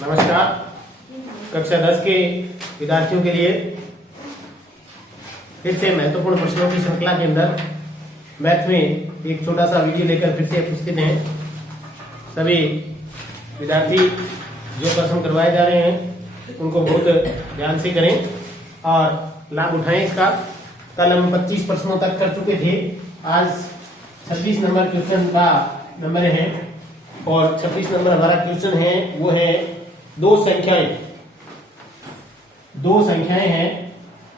नमस्कार। कक्षा 10 के विद्यार्थियों के लिए फिर से महत्वपूर्ण प्रश्नों की श्रृंखला के अंदर मैथ में एक छोटा सा वीडियो लेकर फिर से उपस्थित हैं। सभी विद्यार्थी जो प्रश्न करवाए जा रहे हैं उनको बहुत ध्यान से करें और लाभ उठाएं इसका। कल हम 25 प्रश्नों तक कर चुके थे, आज 26 नंबर क्वेश्चन का नंबर है और 26 नंबर हमारा क्वेश्चन है वो है दो संख्याएं हैं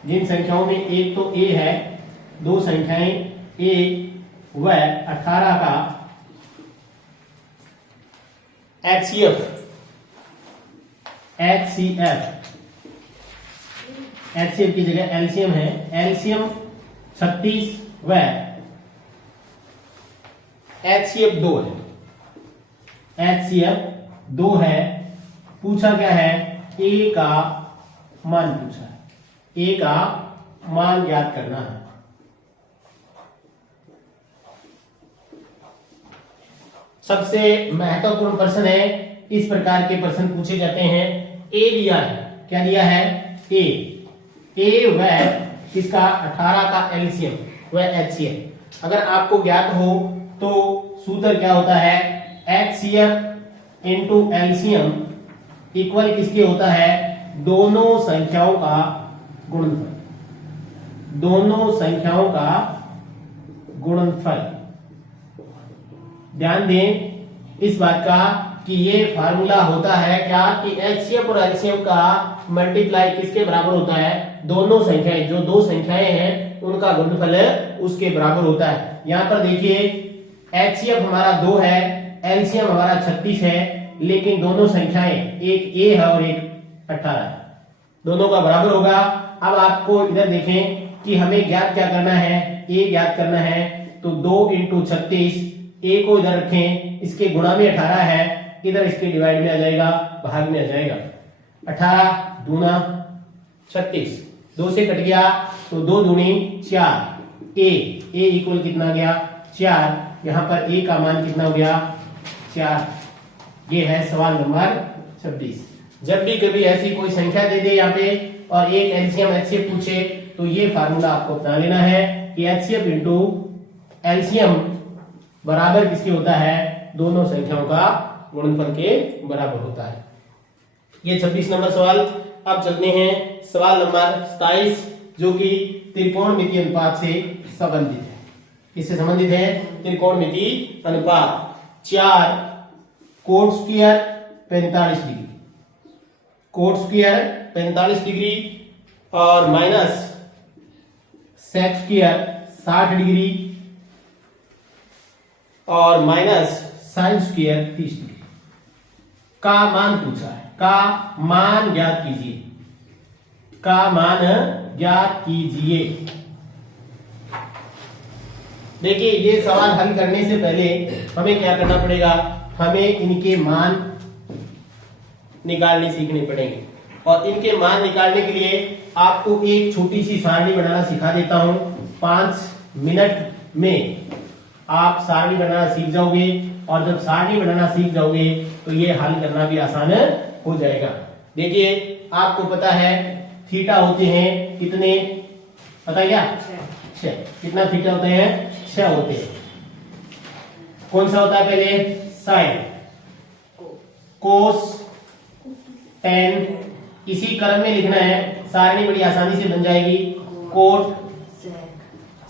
जिन संख्याओं में एक तो a है, दो संख्याएं a व 18 का HCF की जगह एलसीएम है। एलसीएम 36 व HCF 2 है। HCF 2 है। पूछा क्या है? a का मान पूछा है। a का मान ज्ञात करना है। सबसे महत्वपूर्ण प्रश्न है, इस प्रकार के प्रश्न पूछे जाते हैं। a दिया है, क्या दिया है? a वह इसका 18 का एलसीएम वह HCF। अगर आपको ज्ञात हो तो सूत्र क्या होता है? HCF इंटू एलसीएम इक्वल किसके होता है? दोनों संख्याओं का गुणनफल। दोनों संख्याओं का गुणनफल। ध्यान दें इस बात का कि ये फार्मूला होता है क्या कि एचसीएफ और एलसीएम का मल्टीप्लाई किसके बराबर होता है? दोनों संख्याएं, जो दो संख्याएं हैं उनका गुणनफल उसके बराबर होता है। यहां पर देखिए एचसीएफ हमारा 2 है, एलसीएम हमारा 36 है, लेकिन दोनों संख्याएं एक a है और एक 18 है, दोनों का बराबर होगा। अब आपको इधर देखें कि हमें ज्ञात क्या करना है? a ज्ञात करना है, तो 2 इंटू 36, a को इधर रखें, इसके गुणा में 18 है, इधर इसके डिवाइड में आ जाएगा, भाग में आ जाएगा। 18 दूना 36, 2 से कट गया तो 2 दूनी 4, a इक्वल कितना गया? 4। यहां पर a का मान कितना हो गया? 4। ये है सवाल नंबर 26। जब भी कभी ऐसी कोई संख्या दे दे यहाँ पे और एक एलसीएम एचसीएफ पूछे तो ये फार्मूला आपको अपना लेना है कि एचसीएफ इंटू एलसीएम बराबर किसके होता है? दोनों संख्याओं का गुणनफल के बराबर होता है। ये 26 नंबर सवाल। अब चलते हैं सवाल नंबर 27 जो कि त्रिकोणमिति अनुपात से संबंधित है। किससे संबंधित है? त्रिकोणमिति अनुपात। 4 coat square 45 degree, coat square 45 degree और माइनस सेक स्क्वायर 60 डिग्री और माइनस साइन स्क्वायर 30 डिग्री का मान पूछा है। का मान ज्ञात कीजिए। का मान ज्ञात कीजिए। देखिए ये सवाल हल करने से पहले हमें क्या करना पड़ेगा? हमें इनके मान निकालने सीखने पड़ेंगे और इनके मान निकालने के लिए आपको एक छोटी सी सारणी बनाना सिखा देता हूं। 5 मिनट में आप सारणी बनाना सीख जाओगे और जब सारणी बनाना सीख जाओगे तो ये हल करना भी आसान हो जाएगा। देखिए आपको पता है थीटा होते हैं कितने? पता है क्या? 6। कितना थीटा होते हैं? 6 होते हैं। कौन सा होता है पहले? साइन, कोस, टेन। इसी क्रम में लिखना है, सारणी बड़ी आसानी से बन जाएगी। कोट,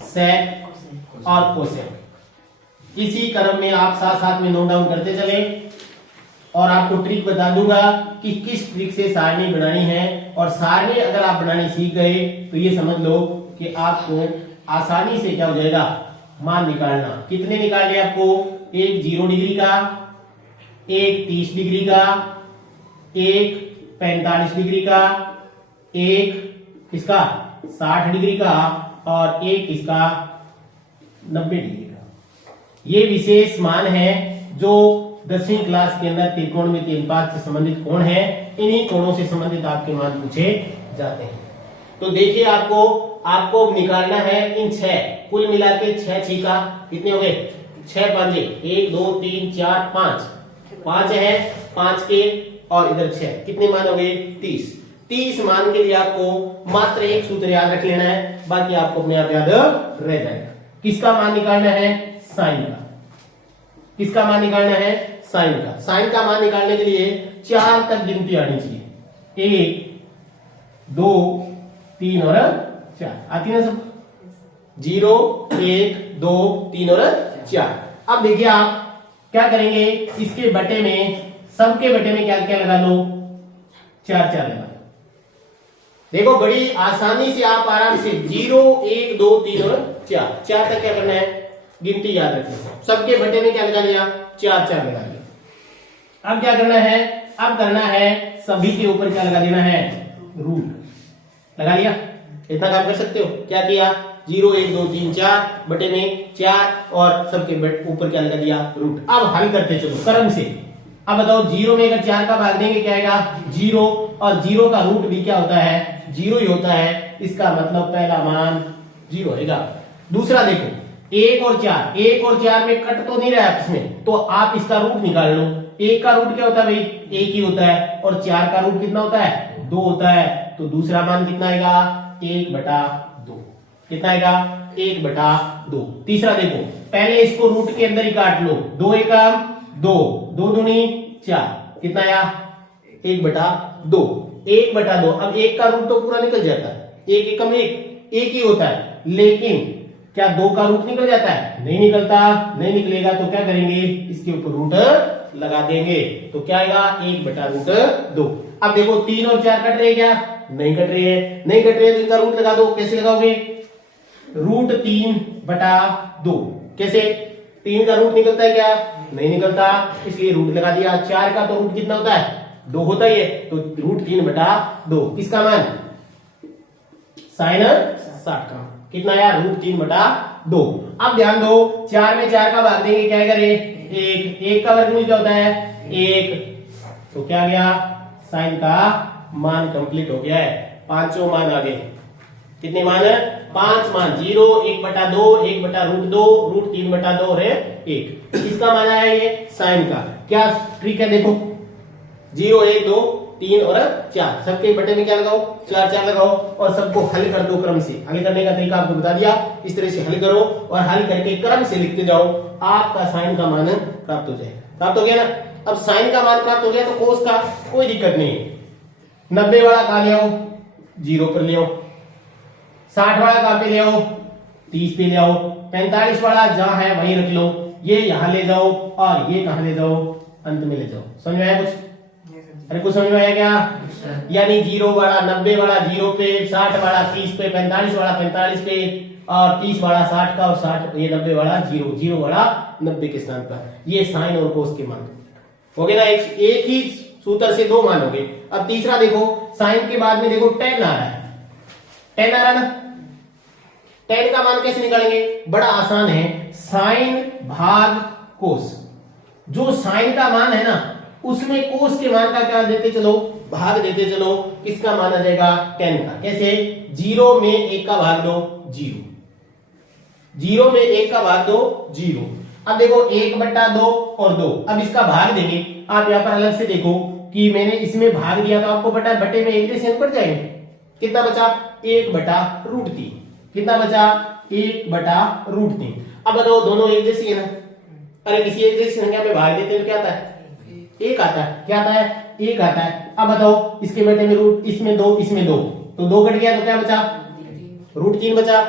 सेक और कोसेक। इसी क्रम में आप साथ साथ में नोट डाउन करते चले और आपको ट्रिक बता दूंगा कि किस ट्रिक से सारणी बनानी है। और सारणी अगर आप बनानी सीख गए तो ये समझ लो कि आपको आसानी से क्या हो जाएगा? मान निकालना। कितने निकालने आपको? एक 0 डिग्री का, एक 30 डिग्री का, एक 45 डिग्री का, एक इसका 60 डिग्री का और एक इसका 90 डिग्री का। ये विशेष मान है जो 10वीं क्लास के अंदर त्रिकोणमिति अनुपात से संबंधित कोण है। इन्हीं कोणों से संबंधित आपके मान पूछे जाते हैं। तो देखिए आपको निकालना है इन 6, कुल मिला के 6 छीका कितने हो गए? 6 पांजे 1 2 3 4 5 5 है, 5 के और इधर 6, कितने मान हो गए 30। 30 मान के लिए आपको मात्र एक सूत्र याद रख लेना है, बाकी आपको अपने आप याद रह जाएगा। किसका मान निकालना है, साइन का। किसका मान निकालना है, साइन का। साइन का मान निकालने के लिए 4 तक गिनती आनी चाहिए, 1 2 3 और 4 आती है ना सब, 0 1 2 3 और 4। अब देखिए आप क्या करेंगे, इसके बटे में, सबके बटे में क्या क्या लगा लो, 4 4 लगा लो। देखो बड़ी आसानी से आप आराम से 0 1 2 3 और 4 तक क्या करना है, गिनती याद रखनी है। सबके बटे में क्या लगा लिया, 4 4 लगा लिया। अब क्या करना है, अब करना है सभी के ऊपर क्या लगा देना है, रूट लगा लिया। इतना काम कर सकते हो। क्या किया, 0 1 2 3 4 बटे में 4 और सबके ऊपर क्या लगा दिया, रूट। अब हल करते चलो क्रम से। अब बताओ 0 में अगर 4 का भाग देंगे क्या आएगा, 0, और 0 का रूट भी क्या होता है, 0 ही होता है। इसका मतलब पहला मान 0 होगा। दूसरा देखो 1 और 4, 1 और 4 में कट तो नहीं रहा है आपस में, तो आप इसका रूट निकाल लो। 1 का रूट क्या होता है भाई, 1 ही होता है, और 4 का रूट कितना होता है, 2 होता है। तो दूसरा मान कितना आएगा, 1/2। कितना आएगा, 1/2। तीसरा देखो, पहले इसको रूट के अंदर ही काट लो, 2 एकम 2, 2 दूनी 4, कितना आया 1/2। 1/2। अब 1 का रूट तो पूरा निकल जाता है, 1 एकम 1 ही होता है, लेकिन क्या 2 का रूट निकल जाता है, नहीं निकलता। नहीं निकलेगा तो क्या करेंगे, इसके ऊपर रूट लगा देंगे, तो क्या आएगा 1/2। अब देखो 3 और 4 कट रहे क्या, नहीं कट रहे हैं, नहीं कट रहे तो इनका रूट लगा दो। कैसे लगाओगे, √3/2। कैसे, 3 का रूट निकलता है क्या, नहीं निकलता, इसलिए रूट लगा दिया। 4 का तो रूट कितना होता है, 2 होता ही है, तो √3/2। किसका मान, साइन 60 का। कितना आया, √3/2। अब ध्यान दो, 4 में 4 का भाग देंगे क्या करें, 1 का वर्गमूल क्या होता है, 1। तो क्या गया, साइन का मान कंप्लीट हो गया है। पांचों मान आ गए। कितने मान है, 5 मान, 0 1/2 1/√2 √3/2 और 1। इसका मान आया ये साइन का। क्या ट्रिक है, देखो 0 1 2 3 और 4, सबके बटे में क्या लगाओ, 4 4 लगाओ, और सबको हल कर दो क्रम से। हल करने का तरीका आपको बता दिया, इस तरह से हल करो और हल करके क्रम से लिखते जाओ, आपका साइन का मान प्राप्त हो जाए। प्राप्त हो गया ना। अब साइन का मान प्राप्त हो गया तो कोस का कोई दिक्कत नहीं है। 90 वाला कहां ले आओ, 0 पर ले आओ। 60 वाला कहां पे ले आओ, 30 पे ले आओ। 45 वाला जहां है वहीं रख लो, ये यहां ले जाओ और ये कहां ले जाओ, अंत में ले जाओ। समझ में आया कुछ, अरे कुछ समझ में आया क्या, यानी 0 वाला 90 वाला 0 पे, 60 वाला 30 पे, 45 वाला 45 पे, और 30 वाला 60 का, और 60 ये 90 वाला 0 वाला 90 के स्थान पर। ये साइन और कोस के मान हो गए ना, एक ही सूत्र से 2 मान हो गए। अब तीसरा देखो, साइन के बाद में देखो tan आ रहा है, tan आ रहा है ना। tan का मान कैसे निकालेंगे, बड़ा आसान है, साइन भाग कोस। जो साइन का मान है ना, उसमें कोस के मान का क्या देते चलो, भाग देते चलो। किसका मान आ जाएगा, tan का। कैसे, 0 में 1 का भाग दो, 0। 0 में 1 का भाग दो, 0। अब देखो 1/2 और 2, अब इसका भाग देंगे। आप यहाँ पर अलग से देखो कि मैंने इसमें भाग दिया तो आपको बटे में 1 जैसे पड़ जाएंगे। कितना बचा, 1/√3। कितना बचा, 1/√3। अब बताओ दोनों एक जैसी है ना, अरे किसी एक जैसी संख्या में भाग देते हैं तो क्या आता है, 1 आता है। क्या आता है, 1 आता है। अब बताओ इसके बटे में रूट, इसमें 2 इसमें 2, तो 2 कट गया तो क्या बचा, √3 बचा।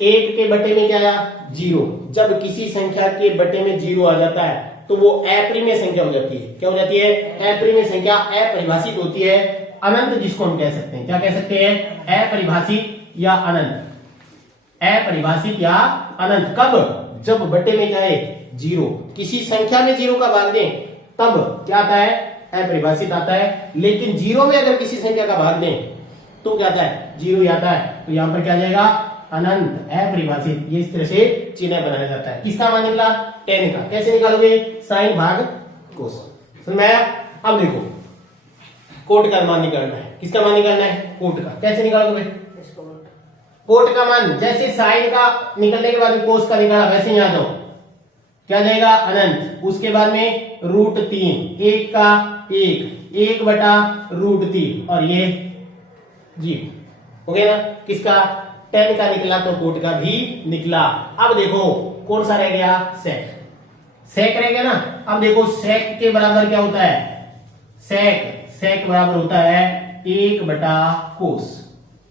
1 के बटे में क्या आया, 0। जब किसी संख्या के बटे में 0 आ जाता है तो वो अप्रिमेय संख्या हो जाती है। क्या हो जाती है, अप्रिमेय संख्या, अपरिभाषित होती है, अनंत जिसको हम कह सकते हैं। क्या कह सकते हैं, अपरिभाषित या अनंत। अपरिभाषित या अनंत कब, जब बटे में क्या है, 0। किसी संख्या में 0 का भाग दें तब क्या आता है, अपरिभाषित आता है। लेकिन 0 में अगर किसी संख्या का भाग दें तो क्या आता है, 0 ही आता है। तो यहां पर क्या जाएगा, अनंत, अपरिभाषित। ये इस तरह से चिन्ह बनाया जाता है। किसका मान निकला, tan का। कैसे निकालोगे, साइन भाग कोस। समझ में आया। अब देखो कोट का मान निकालना है। किसका मान निकालना है, कोट का। कैसे निकालोगे, कोट का मान जैसे साइन का निकलने के बाद कोस का निकाला, वैसे ही आ जाओ। क्या जाएगा अनंत। उसके बाद में √3, एक का एक बटा √3 और ये जी हो गया ना। किसका, tan का निकला तो कोट का भी निकला। अब देखो कौन सा रह गया, सेक। सेक रह गया ना। अब देखो सेक के बराबर क्या होता है, सेक बराबर होता है 1 बटा कोस।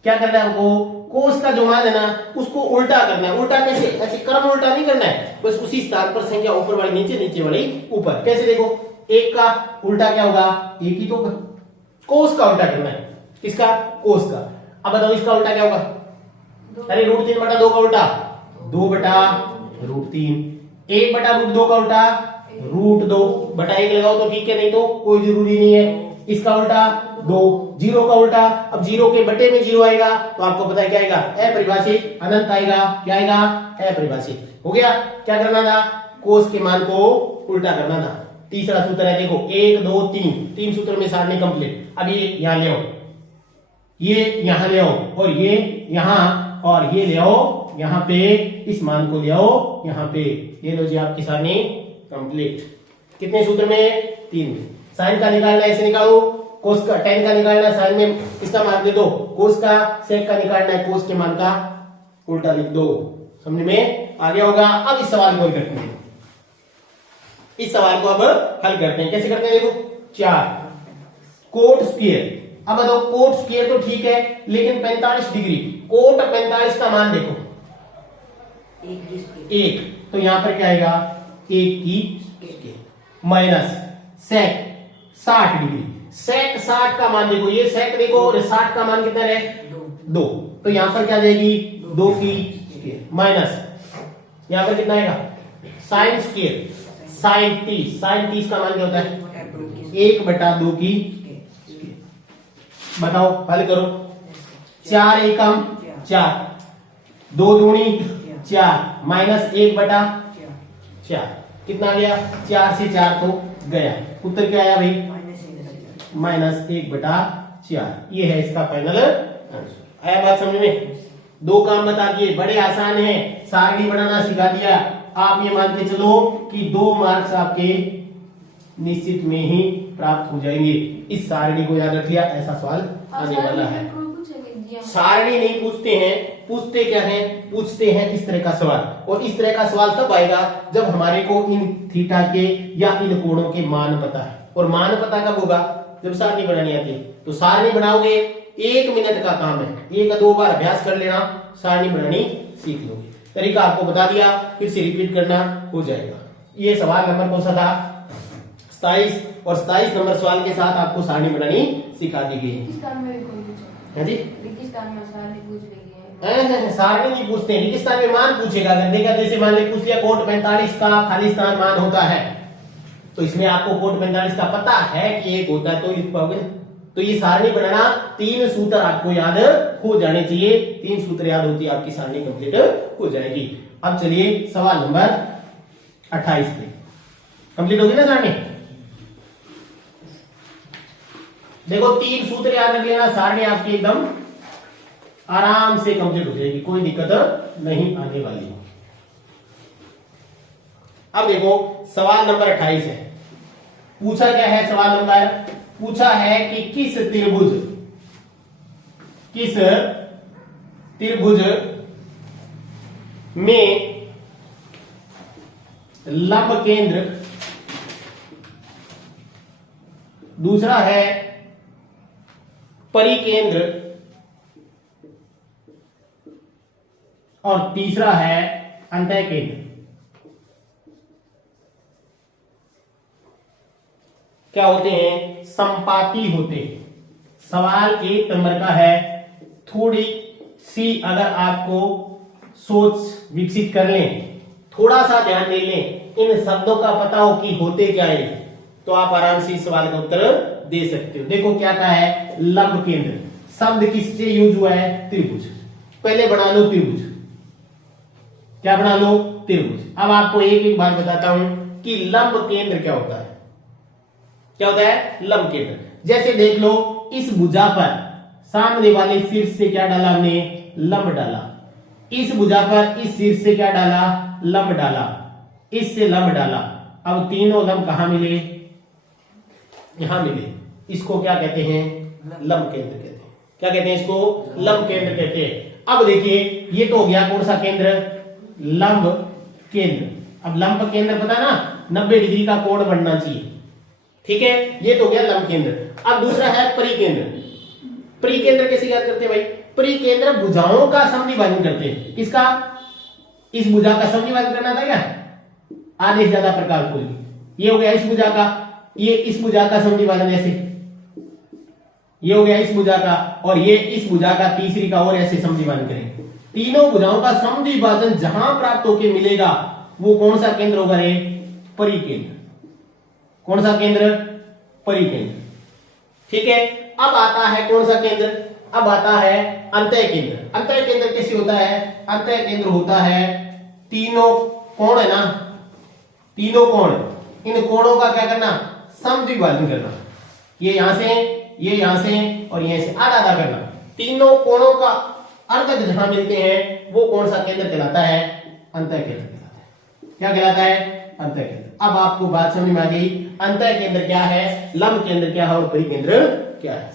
क्या करना है हमको, कोस का जो मान है ना उसको उल्टा करना है। उल्टा कैसे, ऐसे क्रम उल्टा नहीं करना है, बस उसी स्थान पर संख्या ऊपर वाली नीचे, नीचे वाली ऊपर। कैसे देखो, एक का उल्टा क्या होगा, एक ही तो होगा। कोस का उल्टा करना है, किसका, कोस का। अब बताओ इसका उल्टा क्या होगा, अरे √3 बटा 2 का उल्टा 2 बटा √3, 1 बटा √2 का उल्टा √2 बटा 1 लगाओ तो ठीक है, नहीं तो कोई जरूरी नहीं है। इसका उल्टा 2, 0 का उल्टा, अब 0 के बटे में 0 आएगा तो आपको पता है क्या आएगा, अपरिभाषित। अनंत आएगा, क्या आएगा, अपरिभाषित। हो गया। क्या करना था, कोस के मान को उल्टा करना था। तीसरा सूत्र है, देखो 1 2 3 सूत्र में सारणी कंप्लीट। अब ये यहां ले आओ, ये यहां ले आओ, और ये यहां, और ये ले आओ यहां पे, इस मान को ले आओ यहां पे। ये लो जी आपकी सारणी कंप्लीट। कितने सूत्र में, 3 में। साइन का निकालना ऐसे निकालो, कोस का, tan का निकालना साइन में इसका मान दे दो, कोस का सेक का निकालना है, कोस के मान का उल्टा लिख दो। समझ में आ गया होगा। अब इस सवाल को हल करते हैं, इस सवाल को अब हल करते हैं। कैसे करते हैं, देखो 4 कोट स्क्वायर। अब बताओ कोट स्क्वायर तो ठीक है, लेकिन 45 डिग्री, कोट 45 का मान देखो 1, तो यहां पर क्या आएगा, 1 की स्क्वायर माइनस सेक 60 डिग्री। सेक 60 का मान देखो, ये सेक देखो, और 60 का मान कितना है, 2, तो यहां पर क्या जाएगी, 2 की स्क्वायर माइनस यहां पर कितना आएगा, साइन स्क्वायर, साइन 30 का मान क्या होता है, 1 बटा 2 की। बताओ हल करो, 4 एकम 4, 2 दूनी 4 माइनस 1 बटा 4, कितना आ गया, 4 से 4 तो गया, उत्तर क्या आया भाई, -1 बटा 4। ये है इसका फाइनल आंसर। आया बात समझ में। 2 काम बता दिए, बड़े आसान है, सारणी बनाना सिखा दिया। आप ये मान के चलो कि 2 मार्क्स आपके निश्चित में ही प्राप्त हो जाएंगे। इस सारणी को याद रख लिया, ऐसा सवाल आने वाला है। सारणी नहीं पूछते हैं, पूछते क्या है, पूछते हैं इस तरह का सवाल। और इस तरह का सवाल तब आएगा जब हमारे को इन थीटा के या इन कोणों के मान पता है। और मान पता कब होगा, जब सारणी बनानी आती है। तो सारणी बनाओगे, 1 मिनट का काम है, 1 या 2 बार अभ्यास कर लेना, सारणी बनानी सीख लोगे। तरीका आपको बता दिया, फिर से रिपीट करना हो जाएगा। ये सवाल नंबर कौन सा था, 27, और 27 नंबर सवाल के साथ आपको सारणी बनानी सिखा दी गई है जी। सारणी नहीं पूछते, रेगिस्तान में मान पूछेगा। अगर देखा, जैसे मान ले पूछ लिया कोट 45 का खालिस्तान मान होता है, तो इसमें आपको कोट 45 का पता है कि 1 होता है, तो लिख पाओगे। तो ये सारणी बनाना, 3 सूत्र आपको याद हो जाने चाहिए। 3 सूत्र याद होती है, आपकी सारणी कंप्लीट हो जाएगी। अब चलिए सवाल नंबर 28 पे। कंप्लीट होगी ना सारणी। देखो 3 सूत्र याद रख लेना, सारणी आपकी एकदम आराम से कंप्लीट हो जाएगी, कोई दिक्कत नहीं आने वाली। अब देखो सवाल नंबर 28 है। पूछा क्या है सवाल नंबर, पूछा है कि किस त्रिभुज में लंब केंद्र, दूसरा है परिकेंद्र, और तीसरा है अंतःकेंद्र। क्या होते हैं, संपाती होते हैं। सवाल 1 नंबर का है, थोड़ी सी अगर आपको सोच विकसित कर लें, थोड़ा सा ध्यान दे लें, इन शब्दों का पता हो कि होते क्या है, तो आप आराम से इस सवाल का उत्तर दे सकते हो। देखो क्या कहा है, लंब केंद्र शब्द किससे यूज हुआ है, त्रिभुज। पहले बना लो त्रिभुज, क्या बना लो, त्रिभुज। अब आपको एक एक बात बताता हूं कि लंब केंद्र क्या होता है। क्या होता है लंब केंद्र, जैसे देख लो इस भुजा पर सामने वाले शीर्ष से क्या डाला हमने, लंब डाला। इस भुजा पर इस शीर्ष से क्या डाला, लंब डाला। इससे लंब डाला। अब तीनों लंब कहां मिले? यहां मिले। इसको क्या कहते हैं? लंब केंद्र कहते हैं। क्या कहते हैं इसको? लंब केंद्र कहते हैं। अब देखिए ये तो हो गया कौन सा केंद्र? लंब केंद्र। अब लंब केंद्र पता ना 90 डिग्री का कोण बनना चाहिए, ठीक है, ये तो हो गया लंब केंद्र। अब दूसरा है परिकेंद्र। परिकेंद्र कैसे याद करते हैं भाई? परिकेंद्र भुजाओं का समद्विभाजन करते हैं। किसका? इस भुजा का समद्विभाजन करना था क्या? आधे से ज्यादा प्रकार खोल। ये हो गया इस भुजा का, ये इस भुजा का समद्विभाजन ऐसे, ये हो गया इस भुजा का, और ये इस भुजा का, तीसरी का, और ऐसे समद्विभाजन करेंगे। तीनों भुजाओं का समद्विभाजन जहां प्राप्त होकर मिलेगा वो कौन सा केंद्र होगा रे? परिकेंद्र। कौन सा केंद्र? परिकेंद्र, ठीक है। अब आता है कौन सा केंद्र? अब आता है अंतः केंद्र। अंतः केंद्र कैसे होता है? अंतः केंद्र होता है तीनों कोण है ना, तीनों कोण, इन कोणों का क्या करना? समद्विभाजन करना। ये यहां से, ये यहां से, और यहां से आधा आधा करना। तीनों कोणों का अर्धक जहां मिलते हैं वो कौन सा केंद्र कहलाता है? अंतः केंद्र कहलाता है। क्या कहलाता है? अंतः केंद्र। अब आपको बात समझ में आ गई, अंतः केंद्र क्या है, लंब केंद्र क्या है और परिकेंद्र क्या है?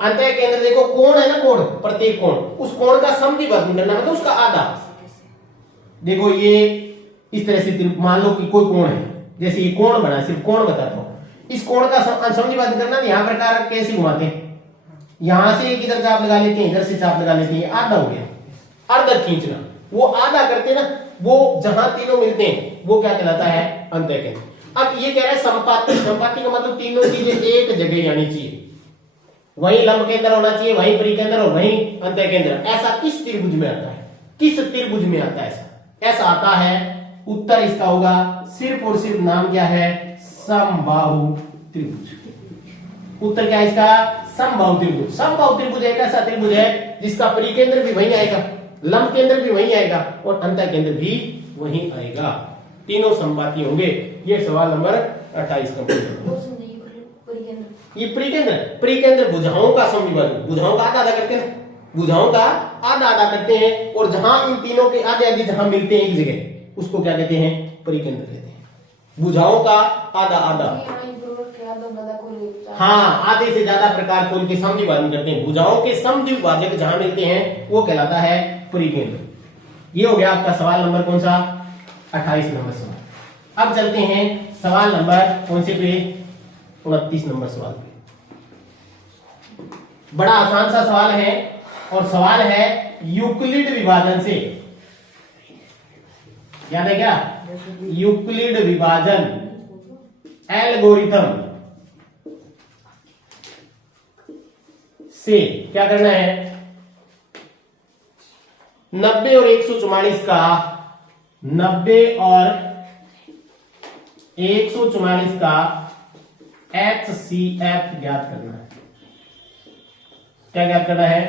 अंतः केंद्र देखो कोण है ना, कोण, प्रत्येक कोण, उस कोण का समद्विभाजन करना, मतलब उसका आधा। देखो ये इस तरह से मान लो कि कोई कोण है, जैसे ये कोण बना, सिर्फ कोण बताता हूं, इस कोण का समद्विभाजन करना, यहां प्रकार कैसे घुमाते हैं, यहां से इधर चाप लगा लेते हैं, इधर से चाप लगा लेते हैं, आधा हो गया। अर्धक खींचना, वो आधा करते ना, वो जहां तीनों मिलते हैं वो क्या कहलाता है? अंतः केंद्र। अब ये कह रहा है संपाति। संपाति का मतलब तीनों चीजें एक जगह आनी चाहिए, वही लंब केंद्र होना चाहिए, वही परिकेंद्र और वही अंतः केंद्र। ऐसा किस त्रिभुज में आता है? किस त्रिभुज में आता है? ऐसा आता है, उत्तर इसका होगा सिर्फ और सिर्फ नाम क्या है? समबाहु त्रिभुज। उत्तर क्या है इसका? समबाहु त्रिभुज। समबाहु त्रिभुज एक ऐसा त्रिभुज है जिसका परिकेंद्र भी वही आएगा, लंब केंद्र भी वही आएगा और अंतः केंद्र भी वही आएगा, तीनों संपाती होंगे। ये सवाल नंबर 28 कंप्लीट। ये परिकेंद्र, परिकेंद्र भुजाओं का समद्विभाजन, भुजाओं का आधा आधा करते हैं, भुजाओं का आधा आधा करते हैं, और जहां इन तीनों के आधे आधे जहां मिलते हैं एक जगह, उसको क्या कहते हैं? परिकेंद्र कहते हैं। भुजाओं का आधा आधा, हाँ, आधे से ज्यादा प्रकार खोल के समद्विभाजन करते हैं। भुजाओं के समद्विभाजक जहां मिलते हैं वो कहलाता है परिकेंद्र। ये हो गया आपका सवाल नंबर कौन सा? 28 नंबर सवाल। अब चलते हैं सवाल नंबर कौन से पे? 29 नंबर सवाल पे। बड़ा आसान सा सवाल है, और सवाल है यूक्लिड विभाजन से। याद है क्या? यूक्लिड विभाजन एल्गोरिथम से क्या करना है? 90 और 144 का, 90 और 144 का HCF ज्ञात करना है। क्या ज्ञात करना है?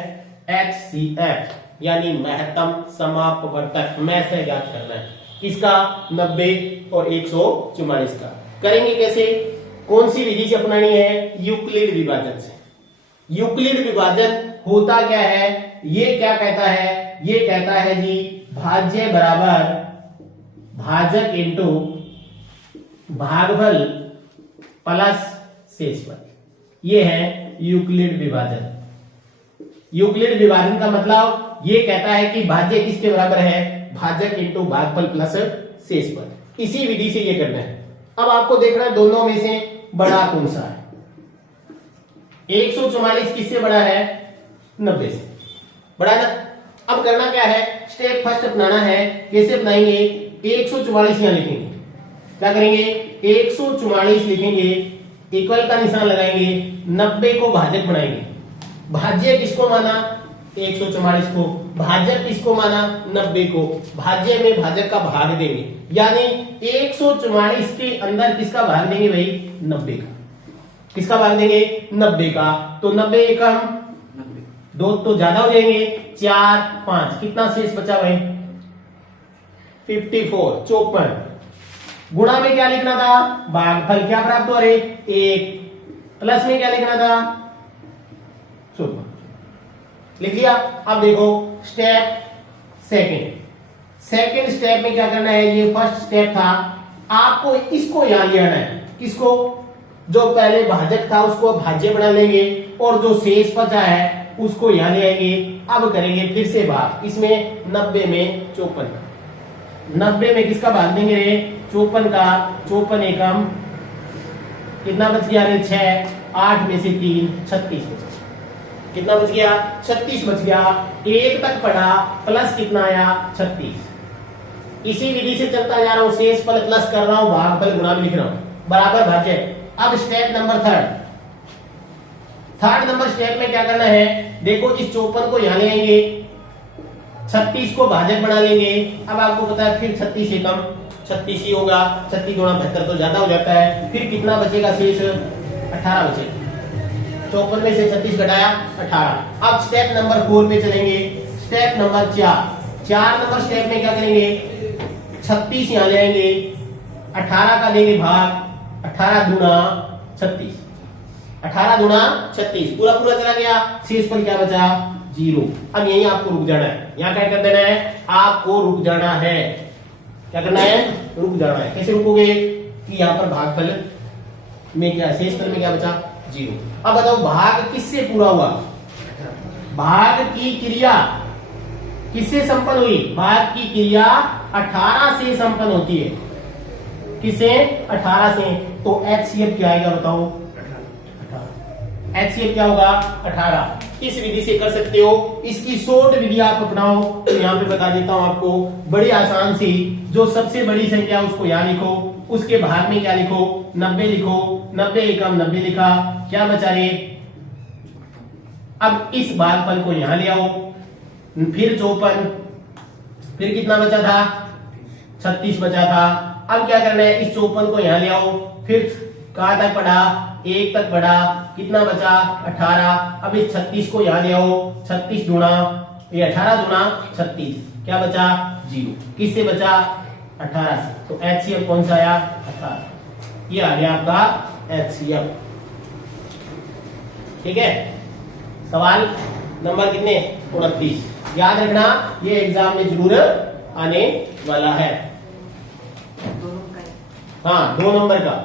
HCF यानी महत्तम समापवर्तक में से ज्ञात करना है। किसका? 90 और 144 का। करेंगे कैसे? कौन सी विधि से अपनानी है? यूक्लिड विभाजन से। यूक्लिड विभाजन होता क्या है? ये क्या कहता है? ये कहता है जी भाज्य बराबर भाजक इंटू भागफल प्लस शेषफल। ये है यूक्लिड विभाजन। यूक्लिड विभाजन का मतलब ये कहता है कि भाज्य किसके बराबर है? भाजक इंटू भागफल प्लस शेषफल। इसी विधि से ये करना है। अब आपको देखना है दोनों में से बड़ा कौन सा है। 144 किससे बड़ा है? 90 से बड़ा है ना। अब करना क्या है? स्टेप फर्स्ट अपनाना है। कैसे अपनाएंगे? 144 यहां लिखेंगे। क्या करेंगे? 144 लिखेंगे, इक्वल का निशान लगाएंगे, 90 को भाजक बनाएंगे। भाज्य किसको माना? 144 को। भाजक किसको माना? 90 को। भाज्य में भाजक का भाग देंगे, यानी 144 के अंदर किसका भाग देंगे भाई? 90 का। किसका भाग देंगे? 90 का। तो 90 एकम 2 तो ज्यादा हो जाएंगे, 4 5, कितना शेष बचा भाई? 54, 54। गुणा में क्या लिखना था? भागफल क्या प्राप्त हो रहे? 1। प्लस में क्या लिखना था? 54 लिख लिया। अब देखो स्टेप सेकंड। सेकंड स्टेप में क्या करना है, ये फर्स्ट स्टेप था, आपको इसको यहां ले आना है। किसको? जो पहले भाजक था उसको भाज्य बना लेंगे और जो शेष बचा है उसको यहां ले आएंगे। अब करेंगे फिर से भाग, इसमें 90 में 54, 90 में किसका भाग देंगे रे? 54 का। 54 एकम कितना बच गया रे? 6, 8 में से 3, 36 बच गया। कितना बच गया? 36 बच गया। 1 तक पढ़ा, प्लस कितना आया? 36। इसी विधि से चलता जा रहा हूं, शेष फल प्लस कर रहा हूं, भागफल गुणा में लिख रहा हूं, बराबर भाज्य। अब step number third number step में क्या करना है, देखो इस 54 को यहां ले आएंगे, 36 को भाजक बना लेंगे। अब आपको पता है फिर 36 एकम 36 ही होगा, 36 गुणा 72 तो ज्यादा हो जाता है। फिर कितना बचेगा शेष? 18 बचेगा। 54 में से 36 घटाया 18। अब स्टेप नंबर 4 में चलेंगे। स्टेप नंबर 4 नंबर स्टेप में क्या करेंगे, 36 यहां ले आएंगे, 18 का देंगे भाग, 18 दूना 36, 18 दूना 36, पूरा पूरा चला गया, शेष पर क्या बचा? 0। अब यही आपको रुक जाना है, यहाँ क्या कर देना है, आपको रुक जाना है। क्या करना है? रुक जाना है। कैसे रुकोगे कि यहाँ पर भागफल में क्या, शेष फल में क्या बचा? 0। अब बताओ भाग किससे पूरा हुआ? भाग की क्रिया किससे संपन्न हुई? भाग की क्रिया 18 से संपन्न होती है। किसे? 18 से। तो HCF क्या आएगा बताओ? 18। HCF क्या होगा? 18। इस विधि से कर सकते हो। इसकी शॉर्ट विधि आप अपनाओ तो यहाँ पे बता देता हूं आपको, बड़ी आसान सी। जो सबसे बड़ी संख्या उसको यहाँ लिखो, उसके भाग में क्या लिखो? 90 लिखो। 90 एकम 90 लिखा, क्या बचा रे? अब इस भागफल को यहां ले आओ, फिर 54, फिर कितना बचा था? 36 बचा था। अब क्या करना है, इस 54 को यहां ले आओ, फिर कहां तक पढ़ा? 1 तक पढ़ा, कितना बचा? 18। अब इस 36 को यहां ले आओ, 36 गुणा ये 18 गुणा 36, क्या बचा? 0। किससे बचा? 18 से। तो HCF कौन सा आया? 18। ये आ गया आपका HCF। ठीक है, सवाल नंबर कितने? 29। याद रखना, ये एग्जाम में जरूर आने वाला है। हाँ, 2 नंबर का।